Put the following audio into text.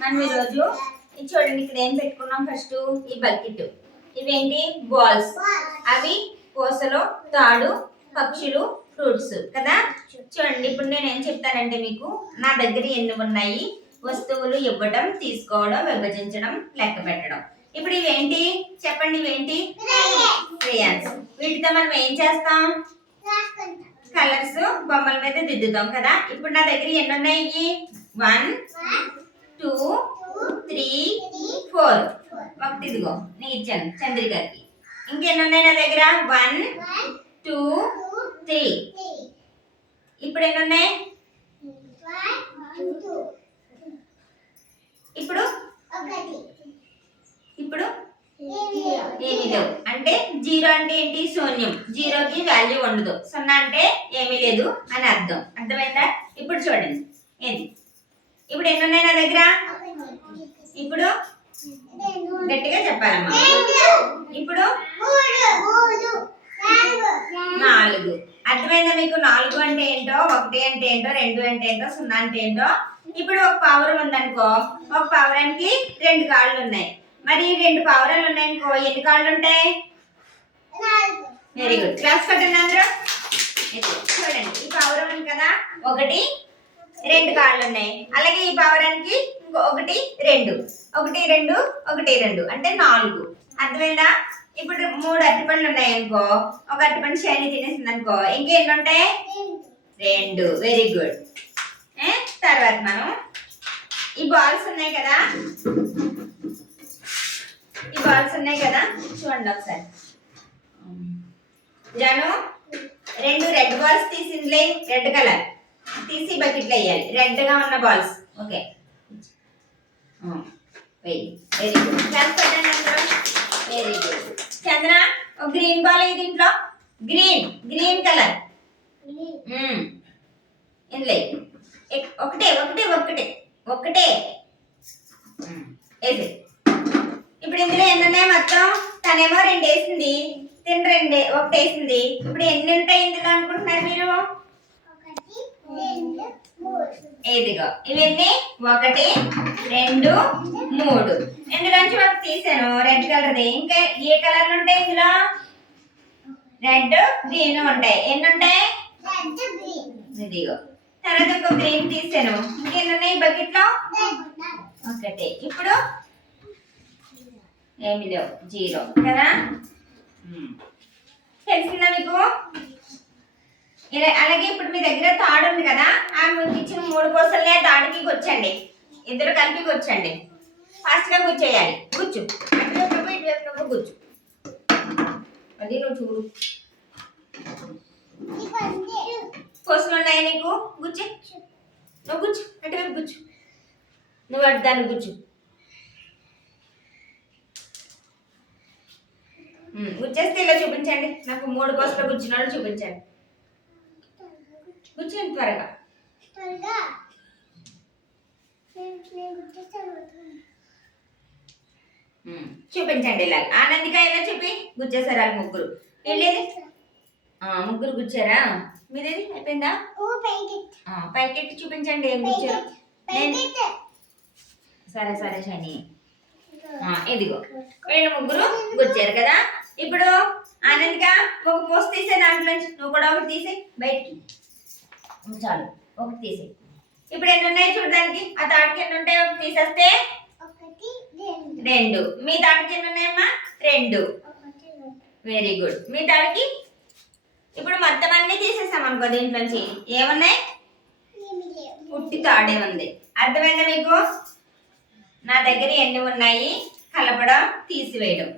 మనం ఈరోజు ఇది చూడండి, ఇక్కడ ఏం పెట్టుకున్నాం. ఫస్ట్ ఈ బకెట్, ఇవేంటి బాల్స్, అవి పూసలు, తాడు, పక్షులు, ఫ్రూట్స్ కదా. చూడండి, ఇప్పుడు నేను ఏం చెప్తానంటే మీకు నా దగ్గర ఎన్ని ఉన్నాయి, వస్తువులు ఇవ్వడం, తీసుకోవడం, విభజించడం, లెక్క పెట్టడం. ఇప్పుడు ఇవేంటి చెప్పండి, ఇవేంటి క్రేయాన్స్. వీటితో మనం ఏం చేస్తాం, కలర్స్ బొమ్మల మీద దిద్దుతాం కదా. ఇప్పుడు నా దగ్గర ఎన్ని ఉన్నాయి, 1 2 3 4. ఒకటి ఇదిగో నేను ఇచ్చాను చంద్రికకి. ఇంకెన్ని ఉన్నాయి నా దగ్గర, 1 2 3. ఇప్పుడు ఎన్ని ఉన్నాయి, ఇప్పుడు ఇప్పుడు ఏమీ లేవు. అంటే 0 అంటే ఏంటి, శూన్యం. 0కి వాల్యూ ఉండదు. 0 అంటే ఏమీ లేదు అని అర్థం. అర్థమైందా? ఇప్పుడు చూడండి, ఏంటి ఇప్పుడు ఎన్ని ఉన్నాయి నా దగ్గర, ఇప్పుడు గట్టిగా చెప్పాలమ్మా. ఇప్పుడు 4. అర్థమైందా మీకు? 4 అంటే ఏంటో, 1 అంటే ఏంటో, 2 అంటే ఏంటో, 0 అంటే ఏంటో. ఇప్పుడు ఒక పావురం ఉందనుకో, ఒక పావురానికి 2 కాళ్ళు ఉన్నాయి. మరి 2 పావురాలు ఉన్నాయనుకో, ఎన్ని కాళ్ళు ఉంటాయి? Very good. క్లాస్ కట్టండి అందరూ. చూడండి, ఈ పావురం ఉంది కదా, 1 2 కాళ్ళు ఉన్నాయి. అలాగే ఈ పావురానికి 1 2 1 2 1 2 అంటే 4. అర్థమైందా? ఇప్పుడు 3 అరటిపండ్లు ఉన్నాయి అనుకో, ఒక అరటిపండు షైనీ తినేసింది అనుకో, ఇంకెన్ని ఉంటాయి? 2. Very good. తర్వాత మనం ఈ బాల్స్ ఉన్నాయి కదా, ఈ బాల్స్ ఉన్నాయి కదా, చూడండి ఒకసారి. జాను 2 రెడ్ బాల్స్ తీసిందిలే, రెడ్ కలర్ తీసి బకెట్లో వేయాలి, రెడ్ గా ఉన్న balls. Okay, very good. Class పెట్టండి అందరూ. Very good. చంద్ర ఒక గ్రీన్ బాల్ ఇది, దీంట్లో గ్రీన్ కలర్ ఇందులో ఒకటే వేసి. ఇప్పుడు ఇందులో ఎన్ని ఉన్నాయి మొత్తం? తనేమో 2 వేసింది, తిని 1 వేసింది. ఇప్పుడు ఎన్ని ఉంటాయి ఇందులో అనుకుంటున్నారు మీరు? ఇదిగో ఇవన్నీ 1 2 3. ఇందులోంచి 1 తీసాను, రెడ్ కలర్ది. ఇంకా ఏ కలర్లు ఉంటాయి ఇందులో? రెడ్ గ్రీన్ ఉంటాయి. ఎన్ని ఉంటాయి? ఇదిగో. తర్వాత ఇంకో గ్రీన్ తీసాను. ఇంకెన్ని ఉన్నాయి బకెట్ లో? 1. ఇప్పుడు ఏమి లేవు, 0 కదా. తెలిసిందా మీకు? అలాగే ఇప్పుడు మీ దగ్గర తాడు ఉంది కదా, ఆ మీకు ఇచ్చిన 3 పూసలనే తాడుకి కూర్చోండి. ఇద్దరు కలిపి కూర్చోండి. ఫాస్ట్ గా కూర్చోయాలి. కూర్చో, అటువైపు ఇటువైపు కూర్చో. అది నువ్వు చూడు, పూసలు ఉన్నాయి నీకు. కూర్చో, నువ్వు కూర్చో, అటువైపు కూర్చో, నువ్వు అటు దాన్ని కూర్చో. కూర్చేస్తే ఇలా చూపించండి. నాకు 3 పూసలు కూర్చున్న వాళ్ళు చూపించండి. కూర్చోండి త్వరగా. చూపించండి ఇలా. ఆనందిక ఇలా చూపి. గుచ్చేసారు వాళ్ళు 3. వెళ్ళేది 3 గుచ్చారా? మీదేది అయిపోయిందా? పైకెట్టి చూపించండి ఏం గుచ్చారు. సరే శని. ఇదిగో వీళ్ళు 3 గుచ్చారు కదా. ఇప్పుడు ఆనందిక ఒక పూస తీసే, దాంట్లోంచి నువ్వు కూడా ఒకటి తీసే బయటికి. చాలు, ఒకటి తీసే. ఇప్పుడు ఎన్ని ఉన్నాయి చూడడానికి? ఆ తాడికి ఎన్ని ఉంటాయి? 1 తీసేస్తే 2. మీ తాడికి ఎన్ని ఉన్నాయమ్మా? 2. Very good. మీ తాడికి ఇప్పుడు మొత్తం అన్ని తీసేసాం అనుకో, దీంట్లోంచి ఏమున్నాయి? పుట్టి తాడే ఉంది. అర్థమైందా మీకు? నా దగ్గర ఎన్ని ఉన్నాయి, కలపడం, తీసివేయడం.